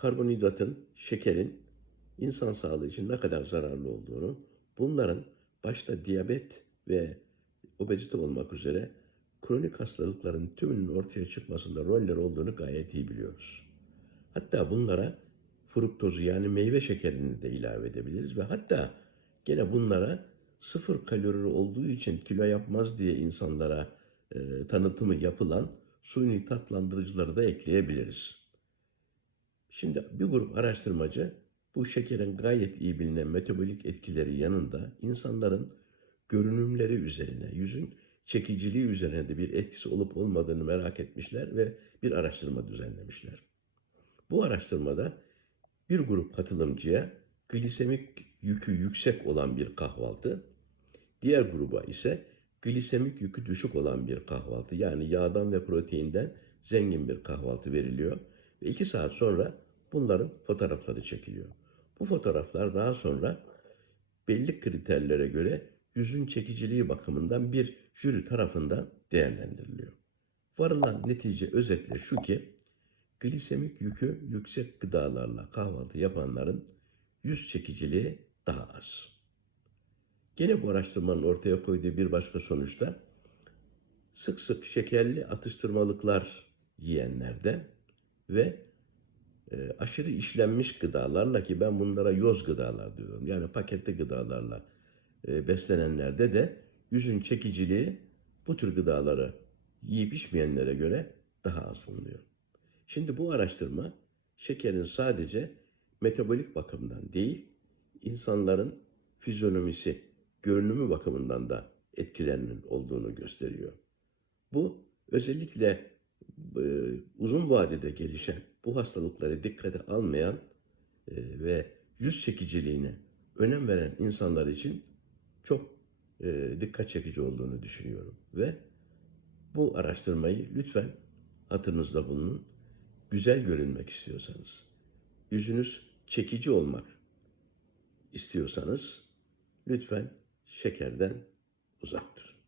karbonhidratın, şekerin insan sağlığı için ne kadar zararlı olduğunu, bunların başta diyabet ve obezite olmak üzere kronik hastalıkların tümünün ortaya çıkmasında roller olduğunu gayet iyi biliyoruz. Hatta bunlara fruktozu yani meyve şekerini de ilave edebiliriz ve hatta gene bunlara sıfır kalori olduğu için kilo yapmaz diye insanlara e, tanıtımı yapılan suni tatlandırıcıları da ekleyebiliriz. Şimdi bir grup araştırmacı bu şekerin gayet iyi bilinen metabolik etkileri yanında insanların görünümleri üzerine, yüzün çekiciliği üzerine de bir etkisi olup olmadığını merak etmişler ve bir araştırma düzenlemişler. Bu araştırmada bir grup katılımcıya glisemik yükü yüksek olan bir kahvaltı, diğer gruba ise glisemik yükü düşük olan bir kahvaltı yani yağdan ve proteinden zengin bir kahvaltı veriliyor ve iki saat sonra bunların fotoğrafları çekiliyor. Bu fotoğraflar daha sonra belli kriterlere göre yüzün çekiciliği bakımından bir jüri tarafından değerlendiriliyor. Varılan netice özetle şu ki glisemik yükü yüksek gıdalarla kahvaltı yapanların yüz çekiciliği daha az. Gene bu araştırmanın ortaya koyduğu bir başka sonuçta sık sık şekerli atıştırmalıklar yiyenlerde ve e, aşırı işlenmiş gıdalarla ki ben bunlara yoz gıdalar diyorum. Yani paketli gıdalarla e, beslenenlerde de yüzün çekiciliği bu tür gıdaları yiyip içmeyenlere göre daha az bulunuyor. Şimdi bu araştırma şekerin sadece metabolik bakımdan değil, insanların fizyonomisi, görünümü bakımından da etkilerinin olduğunu gösteriyor. Bu özellikle uzun vadede gelişen bu hastalıkları dikkate almayan e, ve yüz çekiciliğine önem veren insanlar için çok e, dikkat çekici olduğunu düşünüyorum. Ve bu araştırmayı lütfen hatırınızda bulunun. Güzel görünmek istiyorsanız, yüzünüz çekici olmak istiyorsanız lütfen şekerden uzak durun.